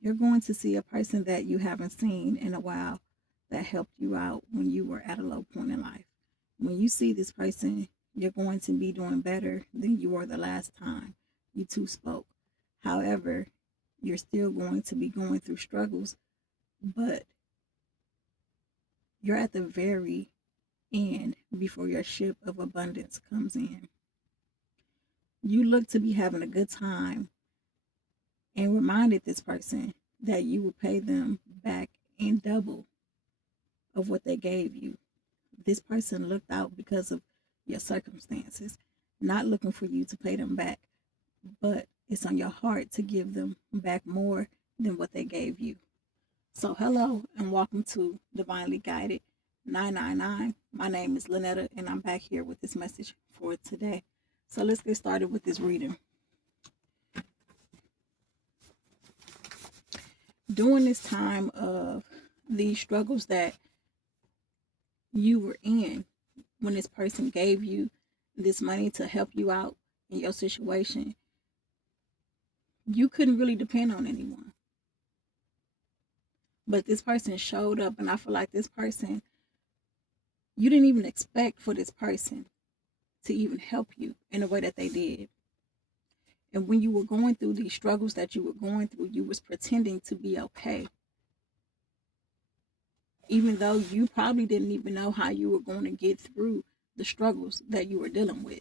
You're going to see a person that you haven't seen in a while that helped you out when you were at a low point in life. When you see this person, you're going to be doing better than you were the last time you two spoke. However, you're still going to be going through struggles, but you're at the very end before your ship of abundance comes in. You look to be having a good time and reminded this person that you will pay them back in double of what they gave you. This person looked out because of your circumstances, not looking for you to pay them back, but it's on your heart to give them back more than what they gave you. So, hello and welcome to Divinely Guided 999. My name is Lynetta, and I'm back here with this message for today. So, let's get started with this reading. During this time of these struggles that you were in, when this person gave you this money to help you out in your situation, you couldn't really depend on anyone. But this person showed up, and I feel like this person, you didn't even expect for this person to even help you in the way that they did. And when you were going through these struggles that you were going through, you was pretending to be okay, even though you probably didn't even know how you were going to get through the struggles that you were dealing with.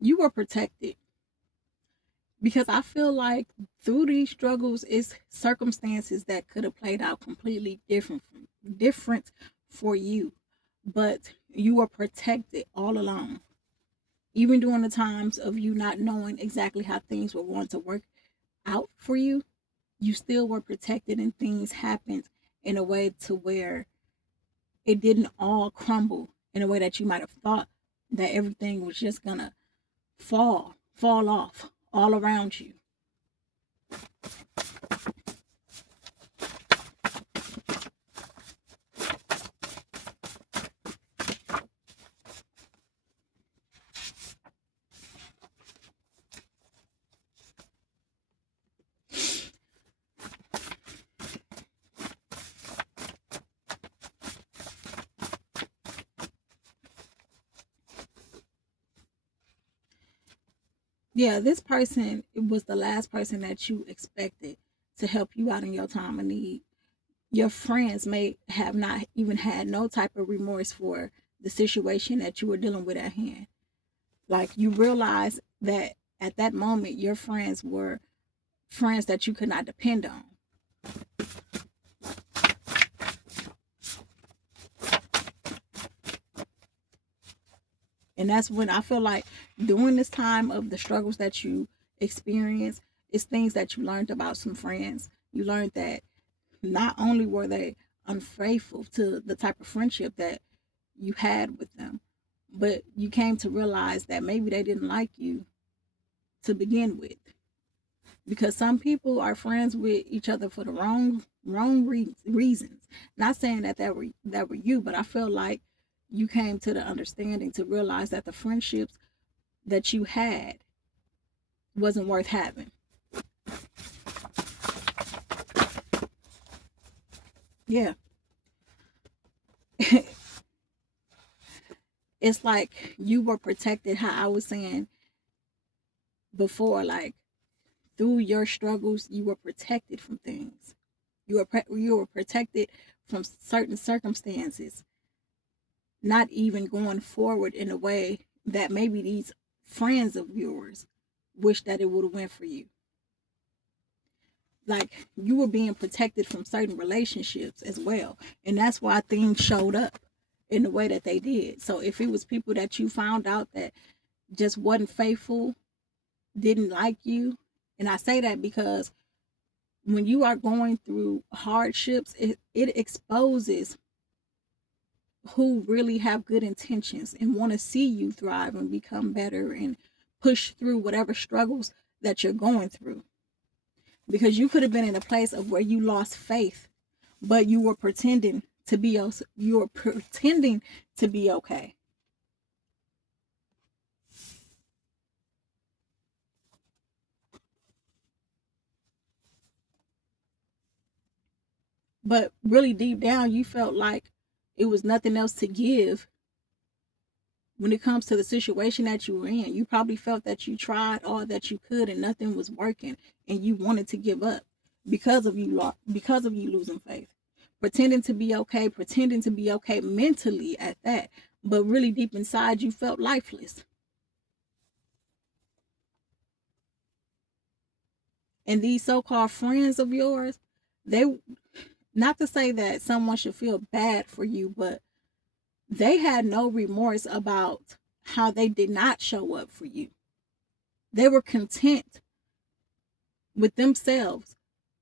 You were protected because I feel like through these struggles, it's circumstances that could have played out completely different for you, but you were protected all along. Even during the times of you not knowing exactly how things were going to work out for you, you still were protected, and things happened in a way to where it didn't all crumble in a way that you might have thought that everything was just gonna fall off all around you. Yeah, this person was the last person that you expected to help you out in your time of need. Your friends may have not even had no type of remorse for the situation that you were dealing with at hand. Like, you realize that at that moment, your friends were friends that you could not depend on. And that's when I feel like during this time of the struggles that you experience, it's things that you learned about some friends. You learned that not only were they unfaithful to the type of friendship that you had with them, but you came to realize that maybe they didn't like you to begin with. Because some people are friends with each other for the reasons. Not saying that were you, but I feel like you came to the understanding to realize that the friendships that you had wasn't worth having. Yeah. It's like you were protected, how I was saying before, like through your struggles you were protected from things. You were protected from certain circumstances, not even going forward in a way that maybe these friends of yours wish that it would have went for you. Like, you were being protected from certain relationships as well, and that's why things showed up in the way that they did. So if it was people that you found out that just wasn't faithful, didn't like you, and I say that because when you are going through hardships, it exposes who really have good intentions and want to see you thrive and become better and push through whatever struggles that you're going through. because you could have been in a place of where you lost faith, but you were pretending to be okay. But really deep down, you felt like it was nothing else to give when it comes to the situation that you were in. You probably felt that you tried all that you could and nothing was working, and you wanted to give up because of you losing faith, pretending to be okay mentally at that, but really deep inside you felt lifeless. And these so-called friends of yours, they, not to say that someone should feel bad for you, but they had no remorse about how they did not show up for you. They were content with themselves,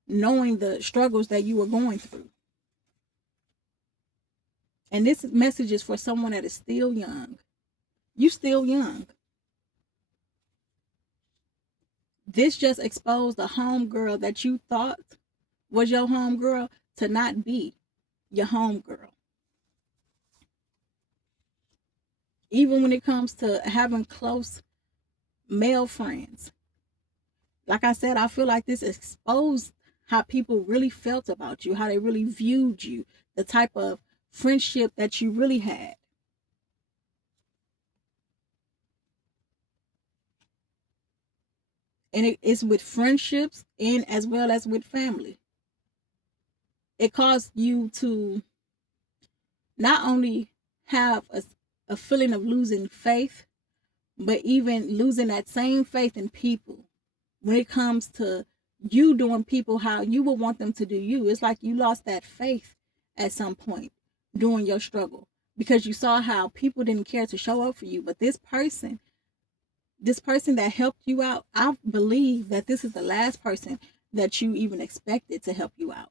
knowing the struggles that you were going through. And this message is for someone that is still young. You still young. This just exposed a homegirl that you thought was your homegirl to not be your homegirl. Even when it comes to having close male friends. Like I said, I feel like this exposed how people really felt about you, how they really viewed you, the type of friendship that you really had. And it's with friendships and as well as with family. It caused you to not only have a feeling of losing faith, but even losing that same faith in people when it comes to you doing people how you would want them to do you. It's like you lost that faith at some point during your struggle because you saw how people didn't care to show up for you. But this person that helped you out, I believe that this is the last person that you even expected to help you out.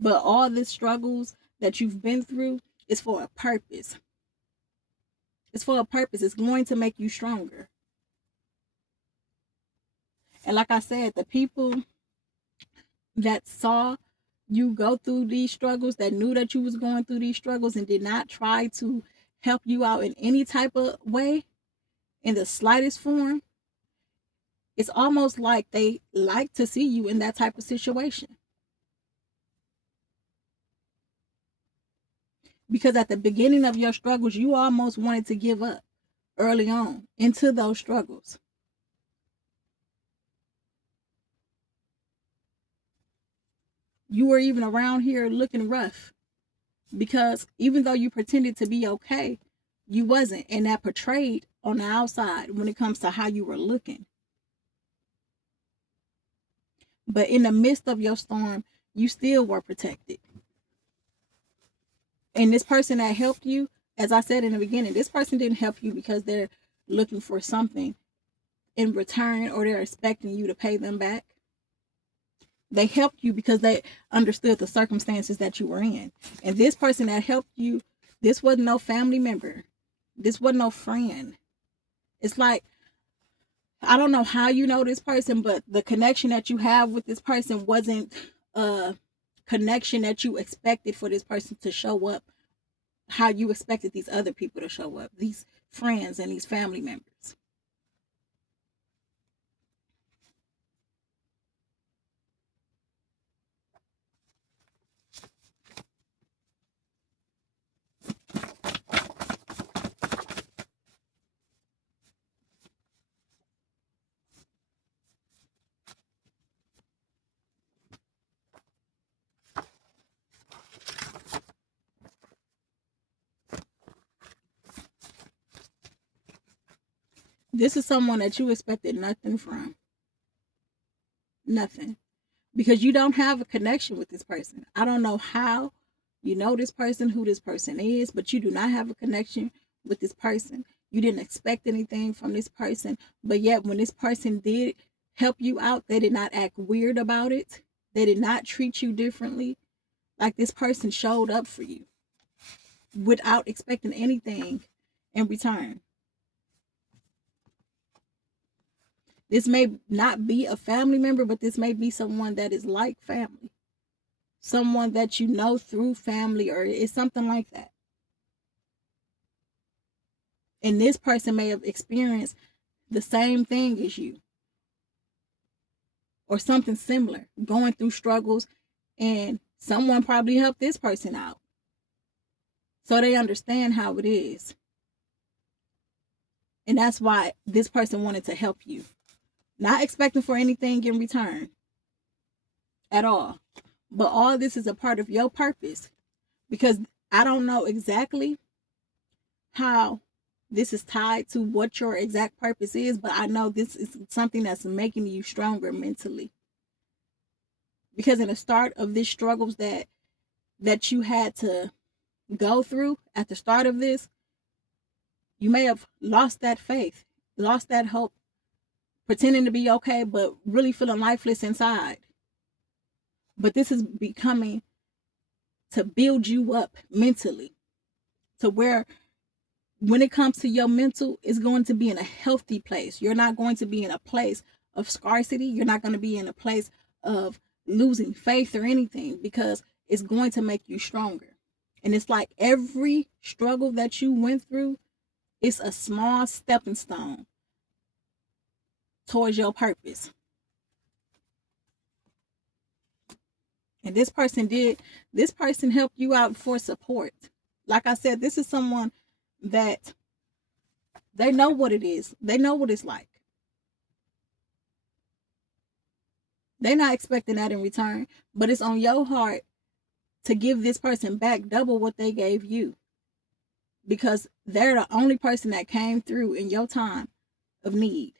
But all the struggles that you've been through is for a purpose. It's for a purpose. It's going to make you stronger. And like I said, the people that saw you go through these struggles, that knew that you was going through these struggles and did not try to help you out in any type of way, in the slightest form, it's almost like they like to see you in that type of situation. Because at the beginning of your struggles, you almost wanted to give up early on into those struggles. You were even around here looking rough because even though you pretended to be okay, you wasn't. And that portrayed on the outside when it comes to how you were looking. But in the midst of your storm, you still were protected. And this person that helped you, as I said in the beginning, this person didn't help you because they're looking for something in return or they're expecting you to pay them back. They helped you because they understood the circumstances that you were in. And this person that helped you, this wasn't no family member. This wasn't no friend. It's like, I don't know how you know this person, but the connection that you have with this person wasn't a connection that you expected for this person to show up how you expected these other people to show up, these friends and these family members. This is someone that you expected nothing from. Nothing. Because you don't have a connection with this person. I don't know how you know this person, who this person is, but you do not have a connection with this person. You didn't expect anything from this person, but yet when this person did help you out, they did not act weird about it. They did not treat you differently. Like this person showed up for you without expecting anything in return. This may not be a family member, but this may be someone that is like family. Someone that you know through family, or it's something like that. And this person may have experienced the same thing as you, or something similar, going through struggles, and someone probably helped this person out. So they understand how it is. And that's why this person wanted to help you. Not expecting for anything in return at all. But all this is a part of your purpose. Because I don't know exactly how this is tied to what your exact purpose is, but I know this is something that's making you stronger mentally. Because in the start of this struggles that you had to go through at the start of this, you may have lost that faith, lost that hope, pretending to be okay, but really feeling lifeless inside. But this is becoming to build you up mentally, to where when it comes to your mental, it's going to be in a healthy place. You're not going to be in a place of scarcity. You're not going to be in a place of losing faith or anything, because it's going to make you stronger. And it's like every struggle that you went through, it's a small stepping stone towards your purpose. And this person helped you out for support. Like I said, this is someone that they know what it is. They know what it's like. They're not expecting that in return, but it's on your heart to give this person back double what they gave you, because they're the only person that came through in your time of need.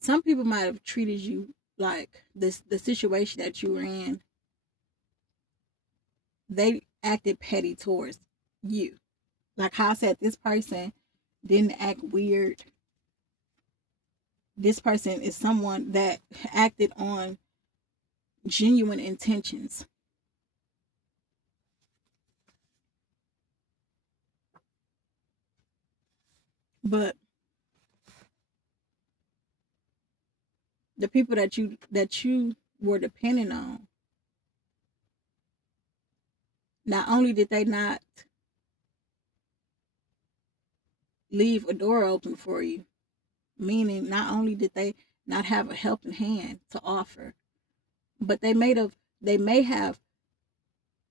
Some people might have treated you like this, the situation that you were in, they acted petty towards you. Like how I said, this person didn't act weird. This person is someone that acted on genuine intentions. But the people that you were dependent on, not only did they not leave a door open for you, meaning not only did they not have a helping hand to offer, but they may have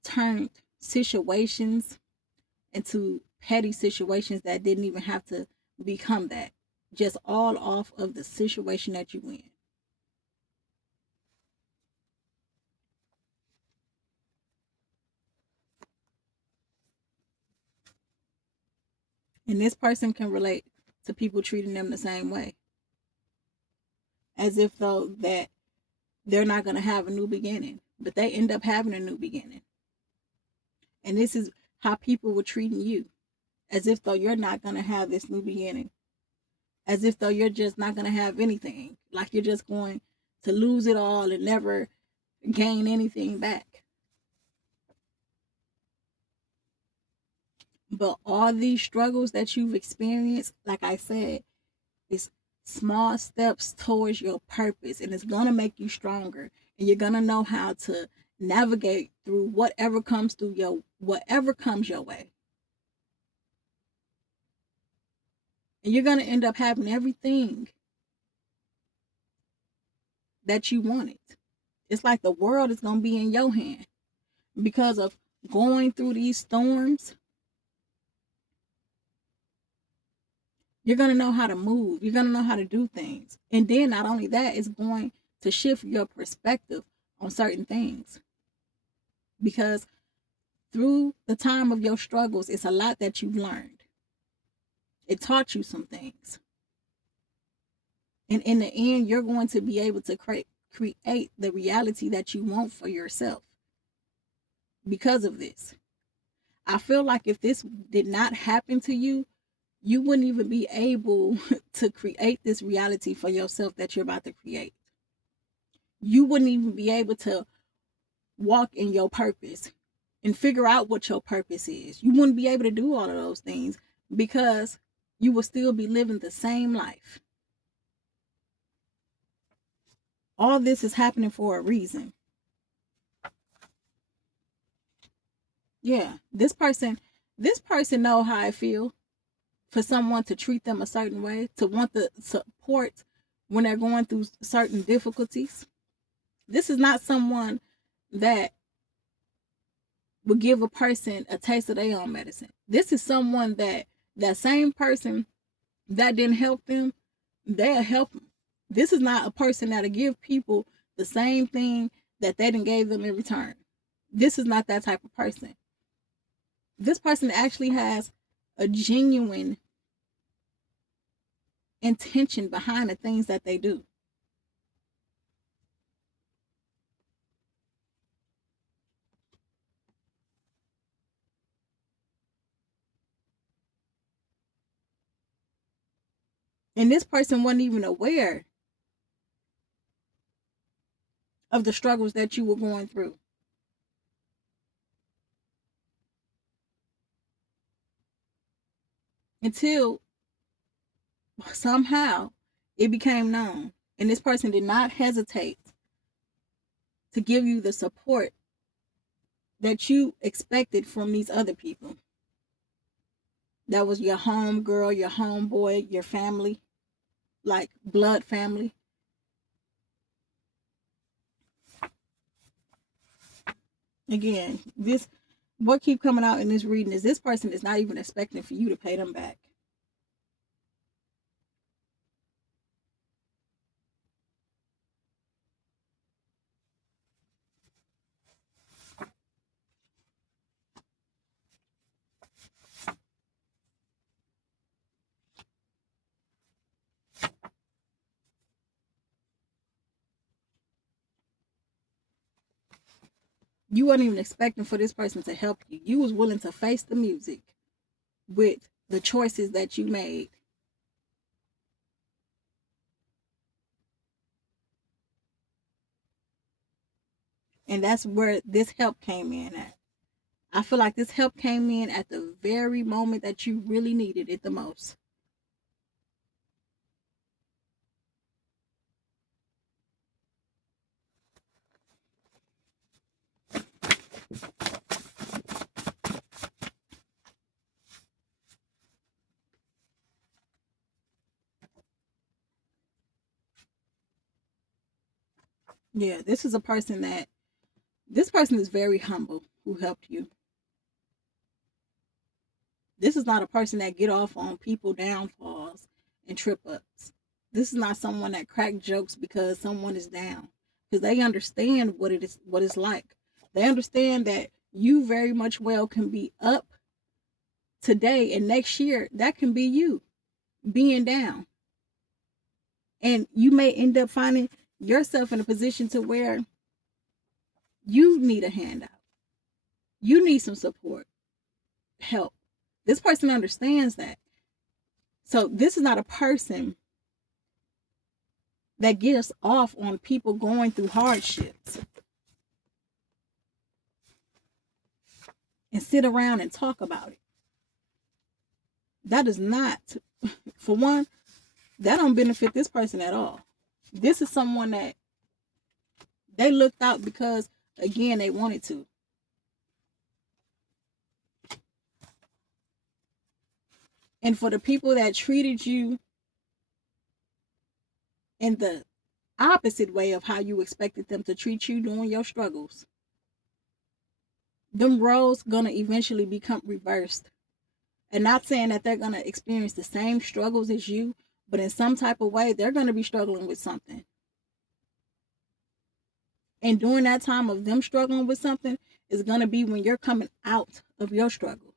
turned situations into petty situations that didn't even have to become that, just all off of the situation that you in. And this person can relate to people treating them the same way, as if though that they're not going to have a new beginning, but they end up having a new beginning. And this is how people were treating you, as if though you're not going to have this new beginning, as if though you're just not going to have anything, like you're just going to lose it all and never gain anything back. But all these struggles that you've experienced, like I said, is small steps towards your purpose, and it's going to make you stronger, and you're going to know how to navigate through whatever comes your way. And you're going to end up having everything that you wanted. It's like the world is going to be in your hand because of going through these storms. You're going to know how to move. You're going to know how to do things. And then not only that, it's going to shift your perspective on certain things. Because through the time of your struggles, it's a lot that you've learned. It taught you some things. And in the end, you're going to be able to create the reality that you want for yourself because of this. I feel like if this did not happen to you, you wouldn't even be able to create this reality for yourself that you're about to create. You wouldn't even be able to walk in your purpose and figure out what your purpose is. You wouldn't be able to do all of those things because you will still be living the same life. All this is happening for a reason. Yeah, this person know how I feel for someone to treat them a certain way, to want the support when they're going through certain difficulties. This is not someone that would give a person a taste of their own medicine. This is someone that same person that didn't help them, they'll help them. This is not a person that'll give people the same thing that they didn't gave them in return. This is not that type of person. This person actually has a genuine intention behind the things that they do. And this person wasn't even aware of the struggles that you were going through until somehow it became known. And this person did not hesitate to give you the support that you expected from these other people. That was your home girl, your homeboy, your family, like blood family. Again, this what keep coming out in this reading is this person is not even expecting for you to pay them back. You weren't even expecting for this person to help you. You was willing to face the music with the choices that you made. And that's where this help came in at. I feel like this help came in at the very moment that you really needed it the most. Yeah, this is a person that this person is very humble who helped you. This is not a person that get off on people downfalls and trip ups. This is not someone that crack jokes because someone is down. Because they understand what it's like. They understand that you very much well can be up today and next year that can be you being down. And you may end up finding yourself in a position to where you need a handout. You need some support, help. This person understands that. So this is not a person that gets off on people going through hardships and sit around and talk about it. That is not, for one, that don't benefit this person at all. This is someone that they looked out because, again, they wanted to. And for the people that treated you in the opposite way of how you expected them to treat you during your struggles, them roles gonna eventually become reversed. And not saying that they're gonna experience the same struggles as you, but in some type of way, they're gonna be struggling with something. And during that time of them struggling with something is going to be when you're coming out of your struggle.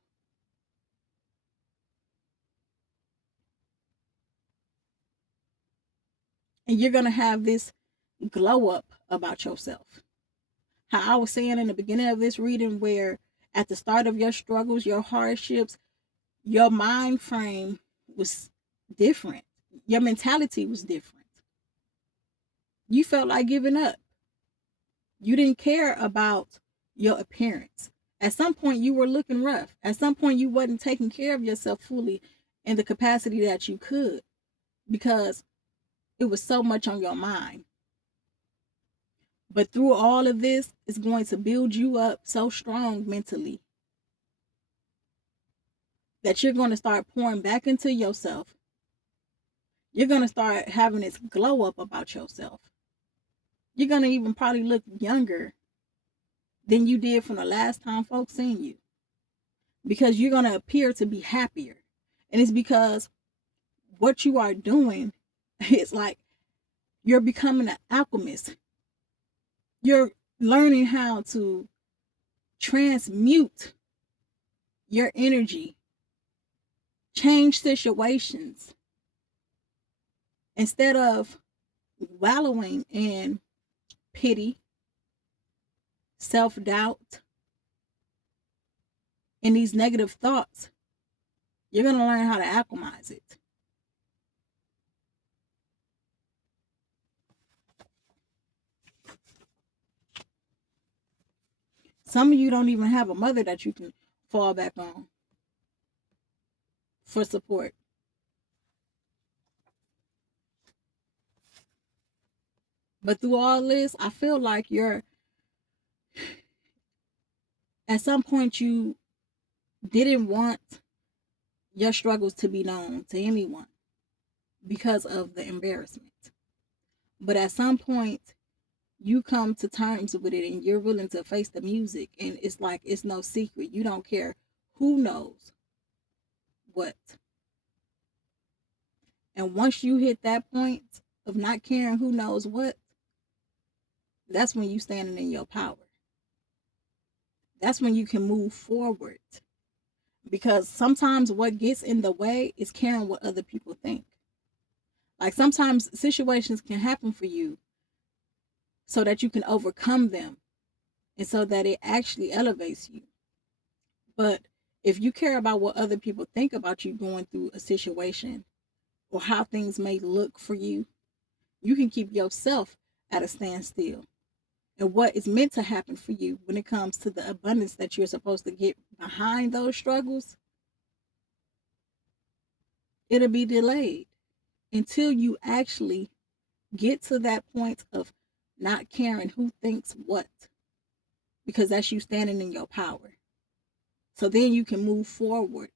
And you're going to have this glow up about yourself. How I was saying in the beginning of this reading, where at the start of your struggles, your hardships, your mind frame was different. Your mentality was different. You felt like giving up. You didn't care about your appearance. At some point, you were looking rough. At some point, you wasn't taking care of yourself fully in the capacity that you could, because it was so much on your mind. But through all of this, it's going to build you up so strong mentally that you're going to start pouring back into yourself. You're going to start having this glow up about yourself. You're going to even probably look younger than you did from the last time folks seen you, because you're going to appear to be happier. And it's because what you are doing is like you're becoming an alchemist. You're learning how to transmute your energy, change situations, instead of wallowing in pity, self-doubt, and these negative thoughts. You're going to learn how to alchemize it. Some of you don't even have a mother that you can fall back on for support. But through all this, I feel like at some point you didn't want your struggles to be known to anyone because of the embarrassment. But at some point, you come to terms with it and you're willing to face the music, and it's like it's no secret. You don't care who knows what. And once you hit that point of not caring who knows what, that's when you standing in your power. That's when you can move forward. Because sometimes what gets in the way is caring what other people think. Like sometimes situations can happen for you so that you can overcome them and so that it actually elevates you. But if you care about what other people think about you going through a situation or how things may look for you, you can keep yourself at a standstill. And what is meant to happen for you when it comes to the abundance that you're supposed to get behind those struggles, it'll be delayed until you actually get to that point of not caring who thinks what, because that's you standing in your power. So then you can move forward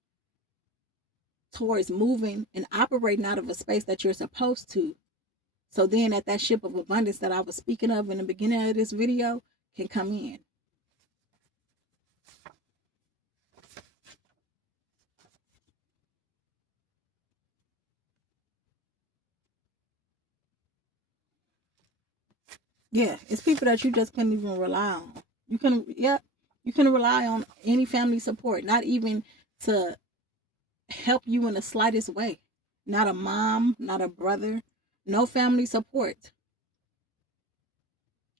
towards moving and operating out of a space that you're supposed to. So then at that ship of abundance that I was speaking of in the beginning of this video can come in. Yeah, it's people that you just couldn't even rely on. You couldn't rely on any family support, not even to help you in the slightest way. Not a mom, not a brother, no family support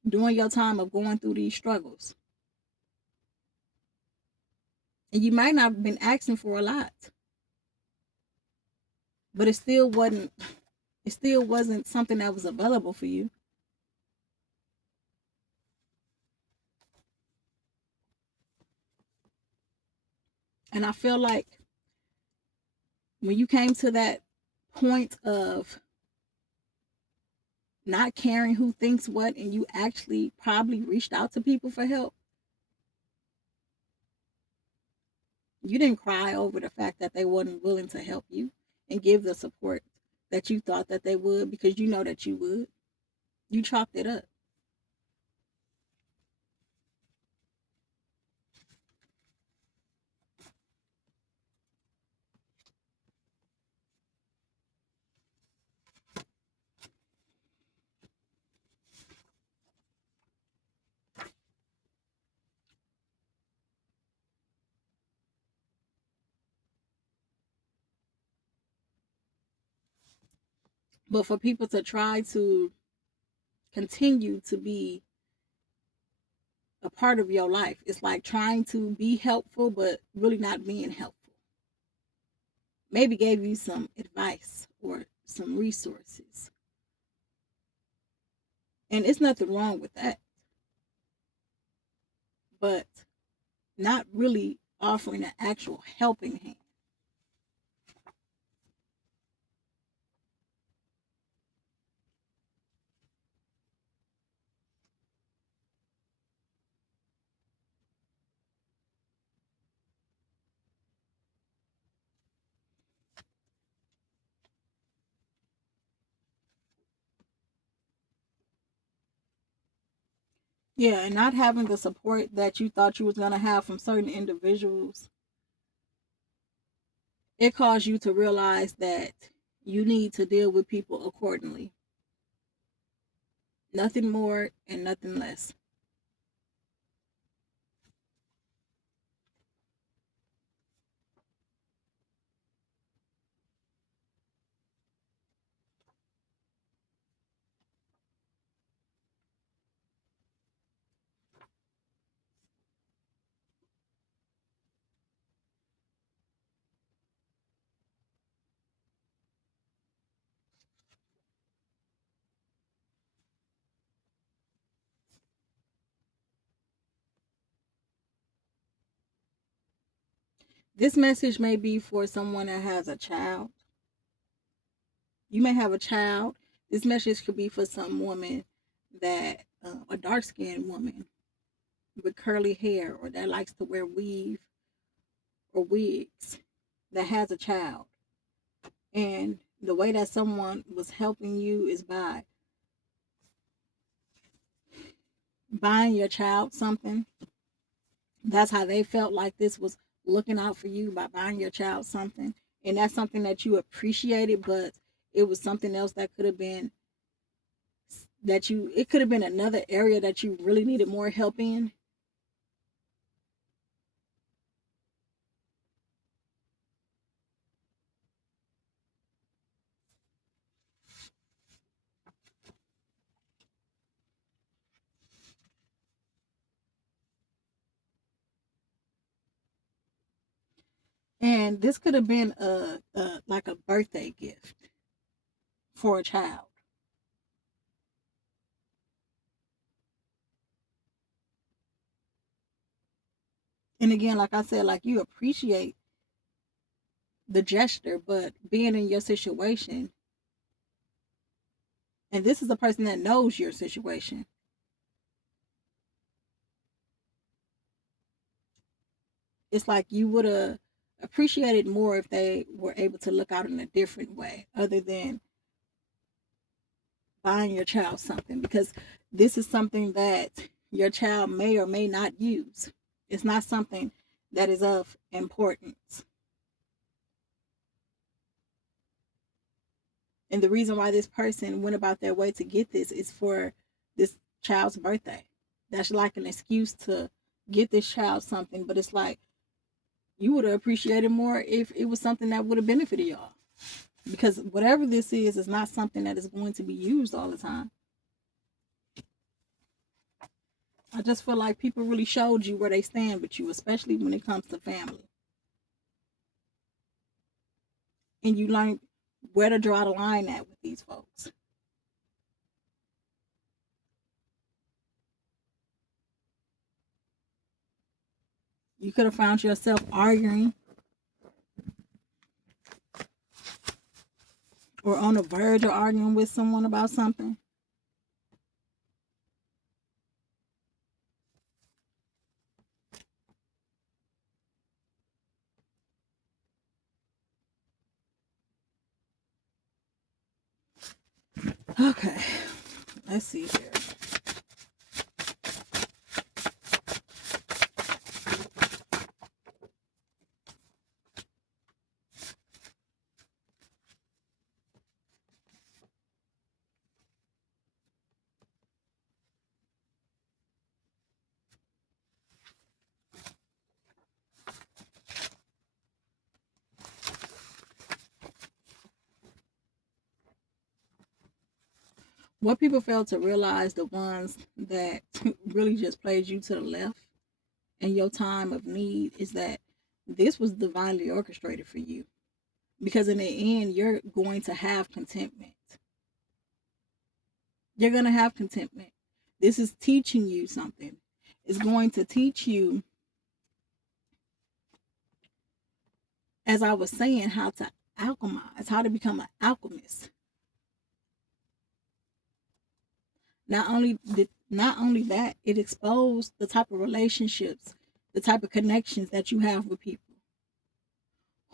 during your time of going through these struggles. And you might not have been asking for a lot, but it still wasn't something that was available for you. And I feel like when you came to that point of not caring who thinks what, and you actually probably reached out to people for help, you didn't cry over the fact that they wasn't willing to help you and give the support that you thought that they would, because you know that you would. You chalked it up. But for people to try to continue to be a part of your life, it's like trying to be helpful, but really not being helpful. Maybe gave you some advice or some resources. And it's nothing wrong with that. But not really offering an actual helping hand. Yeah, and not having the support that you thought you was going to have from certain individuals, it caused you to realize that you need to deal with people accordingly. Nothing more and nothing less. This message may be for someone that has a child. You may have a child. This message could be for some woman that, a dark skinned woman with curly hair or that likes to wear weave or wigs that has a child. And the way that someone was helping you is by buying your child something. That's how they felt like this was looking out for you, by buying your child something. And that's something that you appreciated, but it was something else that could have been it could have been another area that you really needed more help in. And this could have been a like a birthday gift for a child. And again, like I said, like you appreciate the gesture, but being in your situation, and this is a person that knows your situation, it's like you would have appreciated more if they were able to look out in a different way other than buying your child something, because this is something that your child may or may not use. It's not something that is of importance. And the reason why this person went about their way to get this is for this child's birthday. That's like an excuse to get this child something, but it's like you would have appreciated more if it was something that would have benefited y'all. Because whatever this is not something that is going to be used all the time. I just feel like people really showed you where they stand with you, especially when it comes to family. And you learned where to draw the line at with these folks. You could have found yourself arguing or on the verge of arguing with someone about something. Okay, let's see here. What people fail to realize, the ones that really just played you to the left in your time of need, is that this was divinely orchestrated for you. Because in the end, you're going to have contentment. You're going to have contentment. This is teaching you something. It's going to teach you, as I was saying, how to alchemize, how to become an alchemist. Not only that, it exposed the type of relationships, the type of connections that you have with people.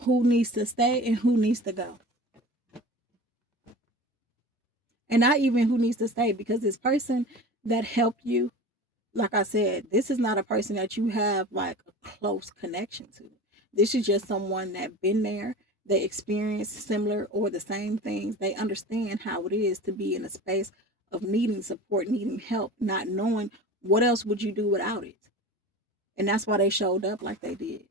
Who needs to stay and who needs to go. And not even who needs to stay, because this person that helped you, like I said, this is not a person that you have like a close connection to. This is just someone that been there. They experienced similar or the same things. They understand how it is to be in a space of needing support, needing help, not knowing what else would you do without it. And that's why they showed up like they did.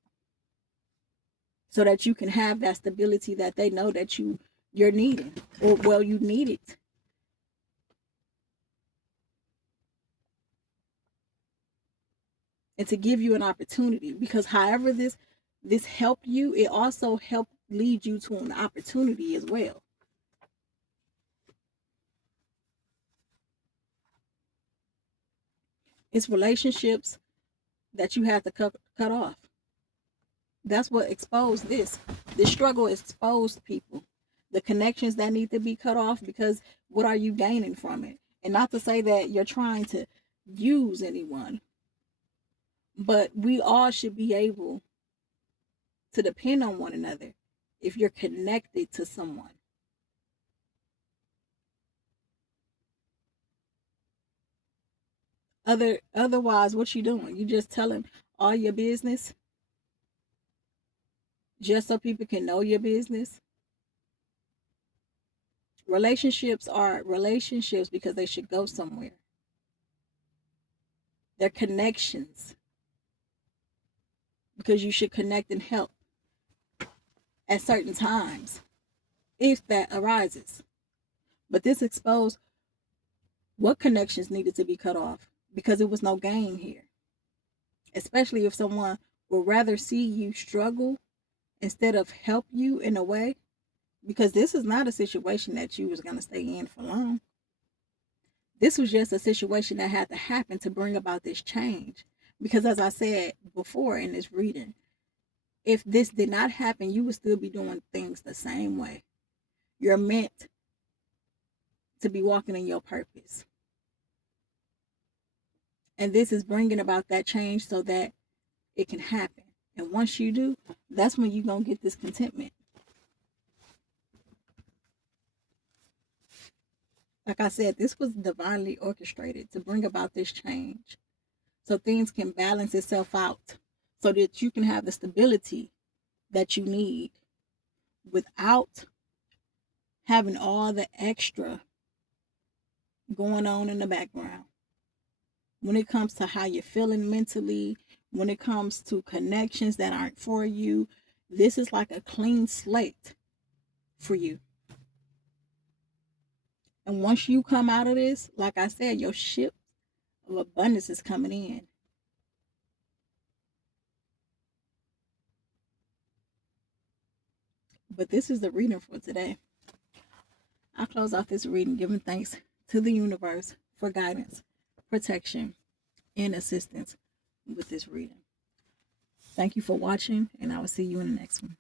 So that you can have that stability that they know that you're needing, or well, you need it. And to give you an opportunity, because however this helped you, it also helped lead you to an opportunity as well. It's relationships that you have to cut off. That's what exposed this. This struggle exposed people. The connections that need to be cut off, because what are you gaining from it? And not to say that you're trying to use anyone, but we all should be able to depend on one another if you're connected to someone. Otherwise, what you doing? You just telling all your business just so people can know your business. Relationships are relationships because they should go somewhere. They're connections because you should connect and help at certain times if that arises. But this exposed what connections needed to be cut off, because it was no gain here. Especially if someone would rather see you struggle instead of help you in a way, because this is not a situation that you was going to stay in for long. This was just a situation that had to happen to bring about this change. Because as I said before in this reading, if this did not happen, you would still be doing things the same way. You're meant to be walking in your purpose. And this is bringing about that change so that it can happen. And once you do, that's when you're going to get this contentment. Like I said, this was divinely orchestrated to bring about this change so things can balance itself out, so that you can have the stability that you need without having all the extra going on in the background. When it comes to how you're feeling mentally, when it comes to connections that aren't for you, this is like a clean slate for you. And once you come out of this, like I said, your ship of abundance is coming in. But this is the reading for today. I close off this reading giving thanks to the universe for guidance, protection, and assistance with this reading. Thank you for watching, and I will see you in the next one.